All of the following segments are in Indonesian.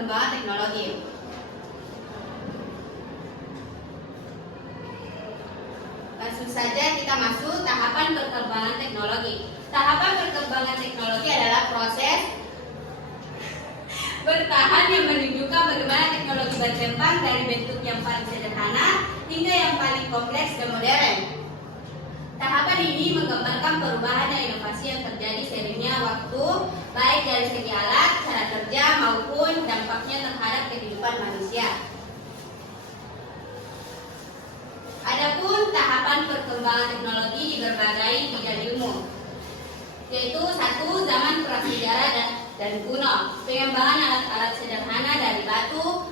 perkembangan teknologi. Langsung saja kita masuk tahapan perkembangan teknologi. Tahapan perkembangan teknologi adalah proses bertahan yang menunjukkan bagaimana teknologi berkembang dari bentuk yang paling sederhana hingga yang paling kompleks dan modern. Tahapan ini menggambarkan perubahan dan inovasi yang terjadi seiringnya waktu, baik dari segi alat, cara kerja, maupun dampaknya terhadap kehidupan manusia. Adapun tahapan perkembangan teknologi di berbagai bidang ilmu, yaitu 1. Zaman prasejarah dan kuno, pengembangan alat-alat sederhana dari batu,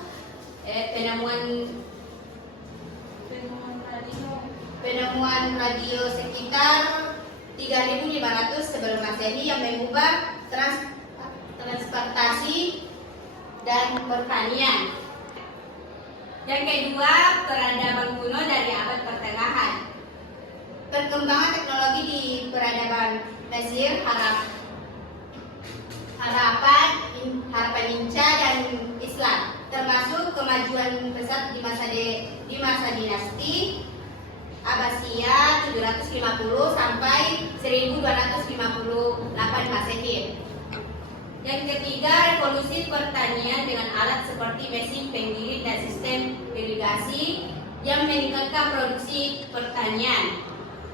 penemuan radio sekitar 3500 sebelum Masehi yang mengubah transportasi dan pertanian. Yang kedua, peradaban kuno dari abad pertengahan. Perkembangan teknologi di peradaban Mesir, harapan Inca dan Islam, termasuk kemajuan pesat di masa dinasti Abbasiyah 750 sampai 1258 Masehi. Yang ketiga, revolusi pertanian dengan alat seperti mesin penggiling dan sistem irigasi yang meningkatkan produksi pertanian.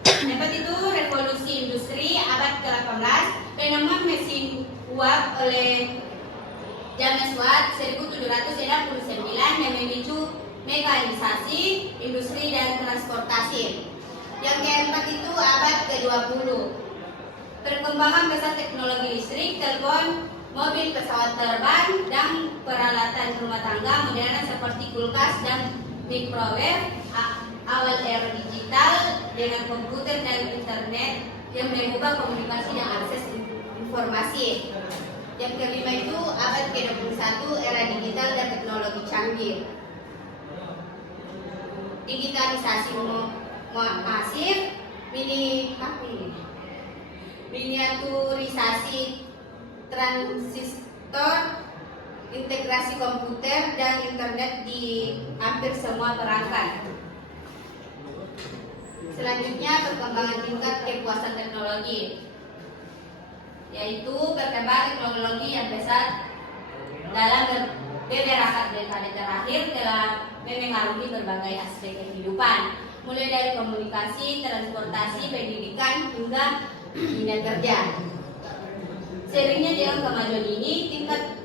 Dapat itu revolusi industri abad ke-18, penemuan mesin uap oleh James Watt 1769 yang memicu mekanisasi industri dan transportasi. Yang keempat itu abad ke-20, perkembangan pesat teknologi listrik, telepon, mobil, pesawat terbang, dan peralatan rumah tangga modern seperti kulkas dan microwave. Awal era digital dengan komputer dan internet yang mengubah komunikasi dan akses informasi. Yang kelima itu abad ke-21, era digital dan teknologi canggih. Digitalisasi masif, miniaturisasi transistor, integrasi komputer dan internet di hampir semua perangkat. Selanjutnya, perkembangan tingkat kepuasan teknologi, yaitu perkembangan teknologi yang pesat dalam beberapa dekade terakhir telah memengaruhi berbagai aspek kehidupan, mulai dari komunikasi, transportasi, pendidikan, hingga dunia kerja. Seiringnya dengan kemajuan ini, tingkat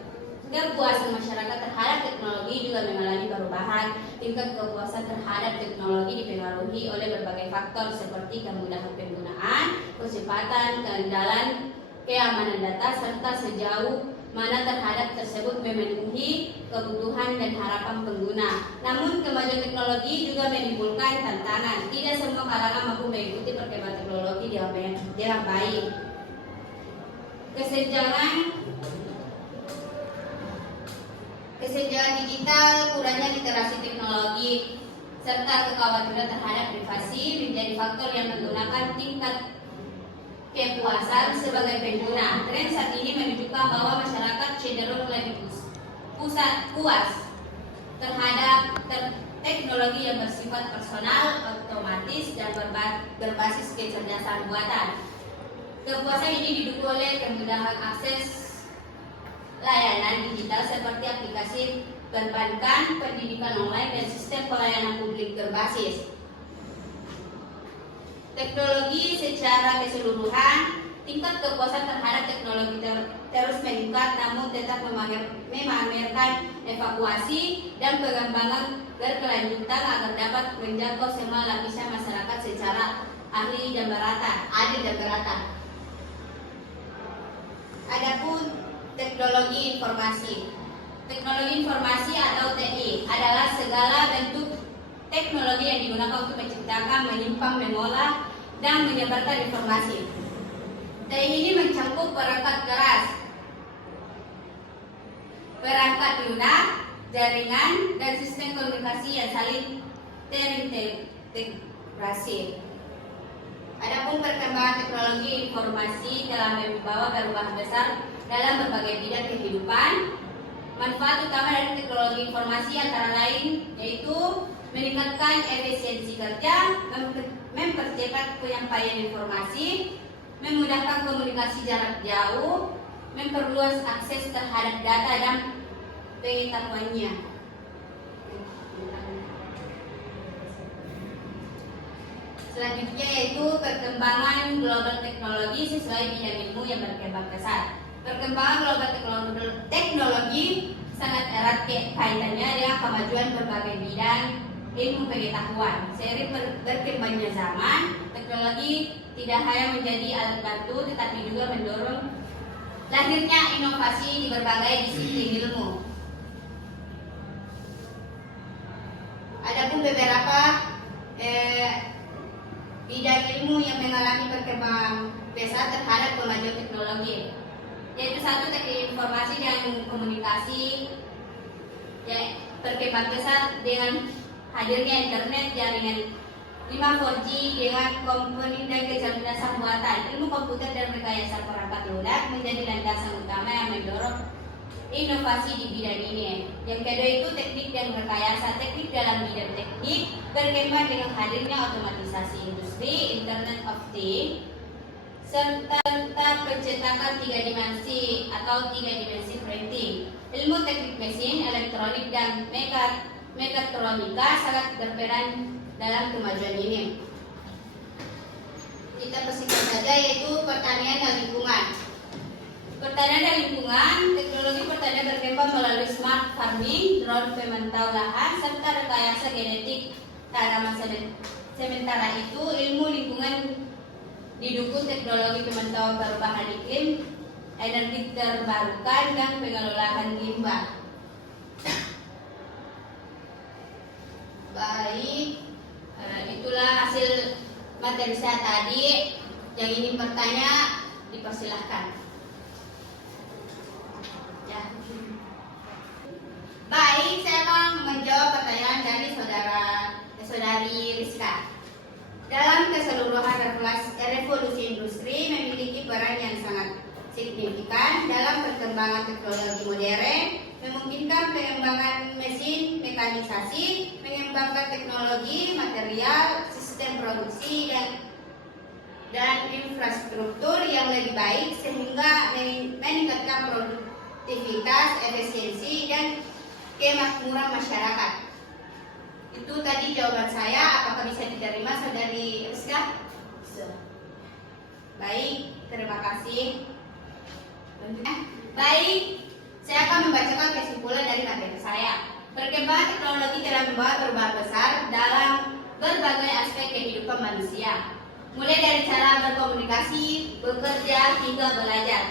kepuasan masyarakat terhadap teknologi juga mengalami perubahan. Tingkat kepuasan terhadap teknologi dipengaruhi oleh berbagai faktor seperti kemudahan penggunaan, kecepatan, keandalan, keamanan data, serta sejauh mana terhadap tersebut memenuhi kebutuhan dan harapan pengguna. Namun kemajuan teknologi juga menimbulkan tantangan. Tidak semua kalangan mampu mengikuti perkembangan teknologi dengan baik. Kesenjangan digital, kurangnya literasi teknologi, serta kekhawatiran terhadap privasi menjadi faktor yang menggunakan tingkat kepuasan sebagai pengguna. Tren saat ini menunjukkan bahwa masyarakat cenderung lebih puas terhadap teknologi yang bersifat personal, otomatis, dan berbasis kecerdasan buatan. Kepuasan ini didukung oleh kemudahan akses layanan digital seperti aplikasi perbankan, pendidikan online, dan sistem pelayanan publik berbasis teknologi secara keseluruhan. Tingkat kepuasan terhadap teknologi terus meningkat, namun tetap memamerkan evakuasi dan pengembangan berkelanjutan agar dapat menjangkau semua lapisan masyarakat secara adil dan merata. Adapun teknologi informasi. Teknologi informasi atau TI adalah segala bentuk teknologi yang digunakan untuk menciptakan, menyimpan, mengolah, dan menyebarkan informasi. TI ini mencakup perangkat keras, perangkat lunak, jaringan, dan sistem komunikasi yang saling terintegrasi. Adapun perkembangan teknologi informasi telah membawa perubahan besar dalam berbagai bidang kehidupan, Manfaat utama dari teknologi informasi antara lain yaitu meningkatkan efisiensi kerja, mempercepat penyampaian informasi, memudahkan komunikasi jarak jauh, memperluas akses terhadap data dan pengetahuannya. Selanjutnya yaitu perkembangan global teknologi sesuai bidang ilmu yang berkembang pesat. Perkembangan global teknologi sangat erat kaitannya dengan kemajuan berbagai bidang ilmu pengetahuan. Seiring berkembangnya zaman, teknologi tidak hanya menjadi alat bantu tetapi juga mendorong lahirnya inovasi di berbagai disiplin ilmu. Adapun beberapa bidang ilmu yang mengalami perkembangan pesat terhadap kemajuan teknologi, yaitu satu teknik informasi dan komunikasi ya, berkembang pesat dengan hadirnya internet, jaringan 5G dengan komponen dan kecerdasan buatan. Ilmu komputer dan rekayasa perangkat lunak menjadi landasan utama yang mendorong inovasi di bidang ini. Yang kedua itu teknik dan rekayasa. Teknik dalam bidang teknik berkembang dengan hadirnya otomatisasi industri, Internet of Things, serta pencetakan 3 dimensi atau 3 dimensi printing. Ilmu teknik mesin, elektronik dan mekatronika sangat berperan dalam kemajuan ini. Kita persingkat saja yaitu pertanian dan lingkungan. Pertanian dan lingkungan, teknologi pertanian berkembang melalui smart farming, drone pemantau lahan, serta rekayasa genetik tanaman. Sementara itu, ilmu lingkungan didukung teknologi pemantauan perubahan iklim, energi terbarukan, dan pengelolaan limbah. Baik, itulah hasil materi saya tadi. Yang ingin bertanya, dipersilahkan. Ya. Baik, saya akan menjawab pertanyaan dari saudari Rizka. Dalam keseluruhan revolusi industri memiliki peran yang sangat signifikan dalam perkembangan teknologi modern, memungkinkan pengembangan mesin, mekanisasi, mengembangkan teknologi, material, sistem produksi dan infrastruktur yang lebih baik sehingga meningkatkan produktivitas, efisiensi, dan kemakmuran masyarakat. Itu tadi jawaban saya. Apakah bisa diterima saudari Rizka? Baik, terima kasih. Baik, saya akan membacakan kesimpulan dari materi saya. Perkembangan teknologi telah membawa perubahan besar dalam berbagai aspek kehidupan manusia, mulai dari cara berkomunikasi, bekerja, hingga belajar.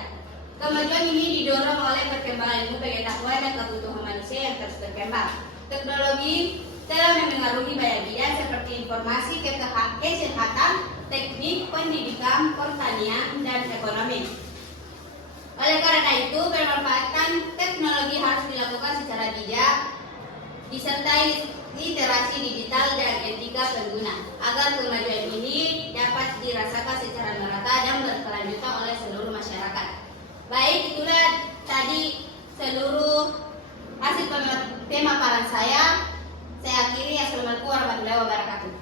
Kemajuan ini didorong oleh perkembangan ilmu pengetahuan dan kebutuhan manusia yang terus berkembang. Teknologi telah memengaruhi banyak bidang seperti informasi, kesehatan, teknik, pendidikan, pertanian, dan ekonomi. Oleh karena itu, pemanfaatan teknologi harus dilakukan secara bijak, disertai literasi digital dan etika pengguna, agar kemajuan ini dapat dirasakan secara merata dan berkelanjutan oleh seluruh masyarakat. Baik, itulah tadi seluruh hasil pemaparan saya. Saya akhiri. Assalamualaikum warahmatullahi wabarakatuh.